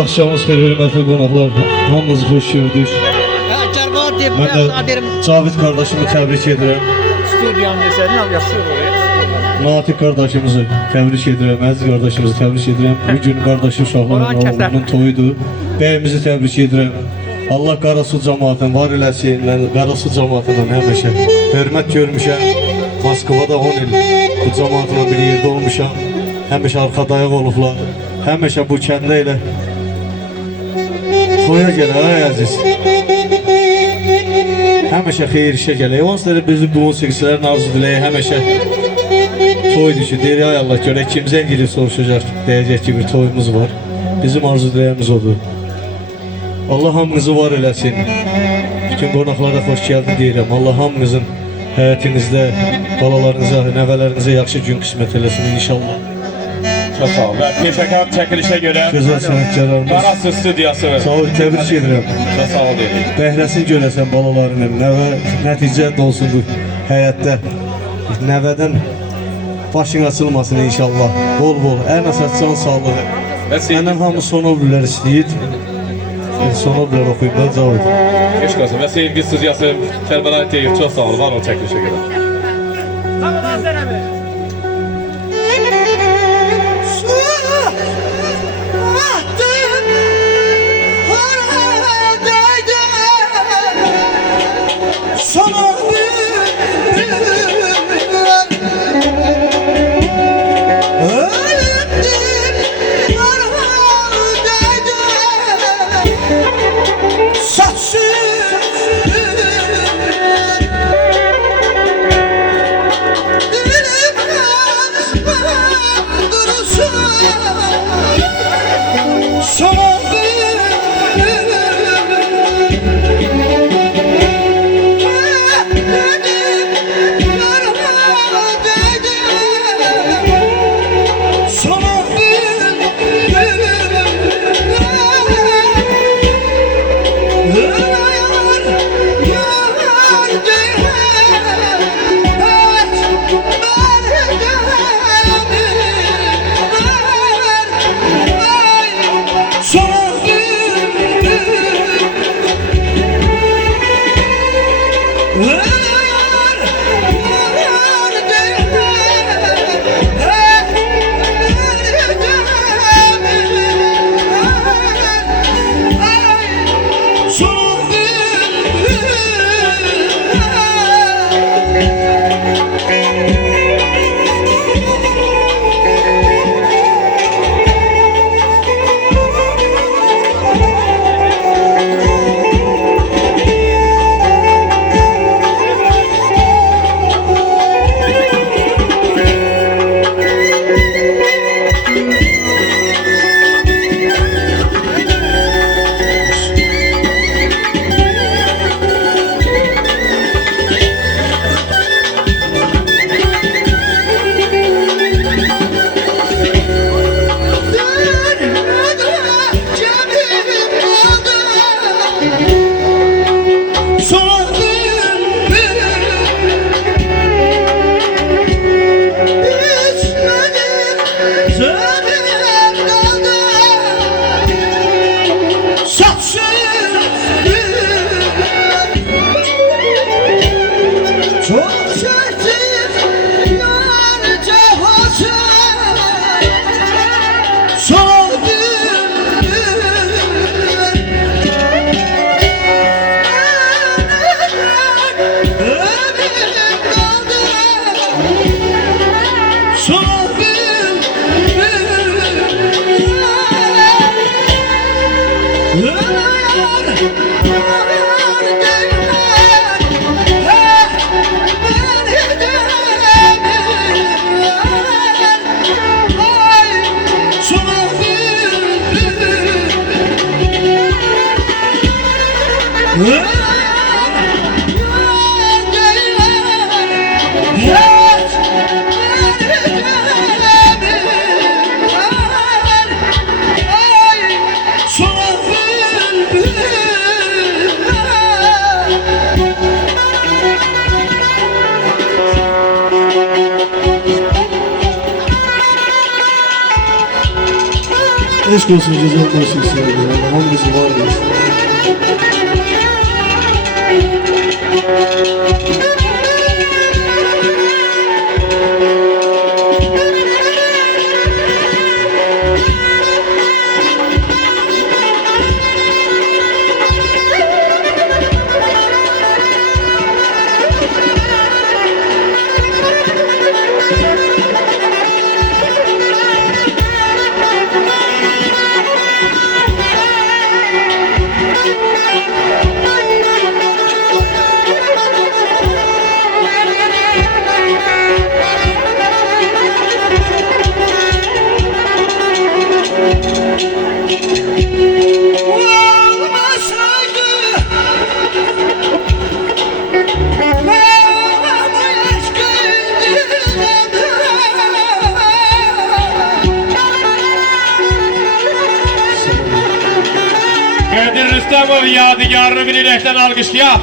Axşamınız xeyir, hörmətli qonaqlar. Hamınızı xoş gördük. Mən də Cavid qardaşımı təbrik edirəm. Studiyanın esərini al yazsın oraya. Natiq qardaşımızı təbrik edirəm, Əziz qardaşımızı təbrik edirəm. Bugün qardaşı uşaqların oğlunun toyudur. Bəyimizi təbrik edirəm. Allah Qarasu cəmaatını var eləsin. Mən Qarasu cəmaatından həmişə hörmət görmüşəm. Moskvada 10 il bu cəmaatla bir yerdə olmuşam. Həmişə arxadayıq olublar. Həmişə bu kəndə ilə toya gələ, ay əziz. Həmişə xeyir işə gələk. Onsuz da bizim bu musiqiçilərin arzu diləyək. Həmişə toydur ki, deyir, ay Allah görək, kimizə gidib soruşacaq, deyəcək ki, bir toyumuz var. Bizim arzu diləyimiz odur. Allah hamınızı var eləsin. Bütün qonaqlara xoş gəldi deyirəm. Allah hamınızın həyətinizdə, balalarınıza, nəvələrinizə yaxşı gün qismət eləsin inşallah. Çok sağ olun. Peşəkar çəkilişə görə Gözəl sənətkarlarımız. Qarasu studiyası. Sağ ol, təbrik edirəm. Çok sağ olun. Bəhrəsini görəsən balalarının, nəvə nəticə olsun bu həyətdə. Nəvədən başın açılmasın inşallah. Bol bol, ən əsas can sağlığı. Məndən hamı Sonoblilər istəyir. Sonoblilər oxuyub da Cavid. Eşq olsun. Və sevgi studiyası Kərbəlayı Teyyib. Çok sağ olun. Var ol çəkilişə görə. Eşk olsun güzel musikçiler. Hamınızı var olasın. Kadir Rüstemov yadigarını bilekten alkışlayaq.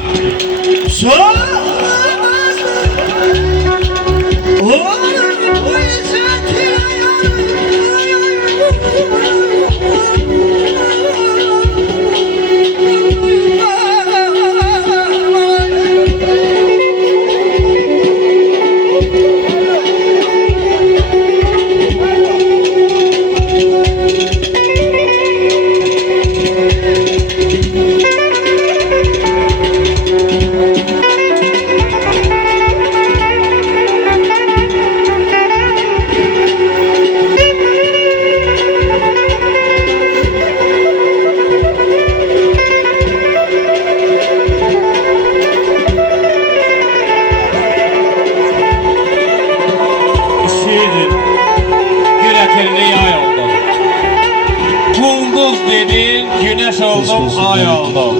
Dedin, güneş oldum, ay oldum.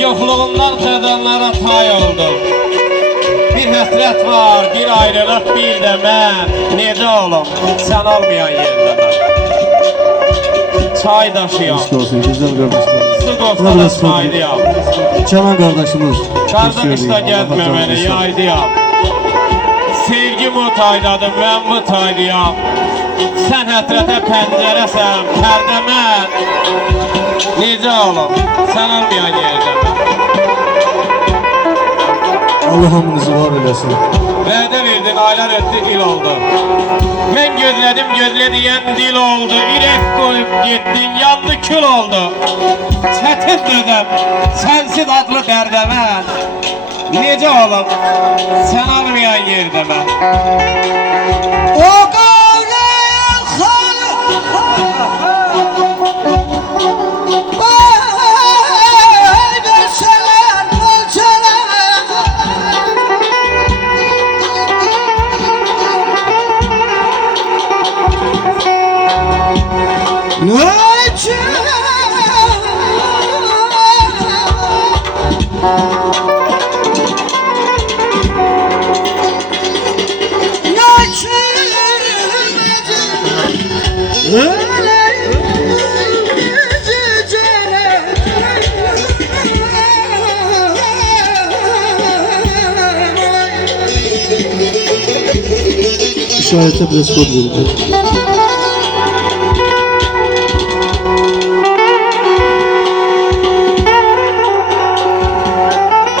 Yoxluğundan xəzanlara tay oldum. Bir həsrət var, bir ayrılıq, bir də mən. Necə olum, sən olmayan yerdə mən. Çay daşıyam, Eşk olsun güzel kardeşler. su dostana çaydıyam. Kenan kardeşimiz. Qardaşda gəzməməni yaydıyam. Sevgim o taydadır, mən bu taydıyam. Sən həsrətə pəncərəsən, pərdə mən. Necə olum, sən olmayan yerdə mən. Allah hamınızı var eləsin. Vədə verdin, aylar ötdü, il oldu. Mən gözlədim, gözlədiyən dil oldu. İrək qoyub getdin, yandı kül oldu. Çətin dödəm, sənsiz adlı dərdə mən. Necə olum, sən olmayan yerdə mən. O qavlayan xanı Ay verseler ölçeler Ne için İşarete biraz kod verin.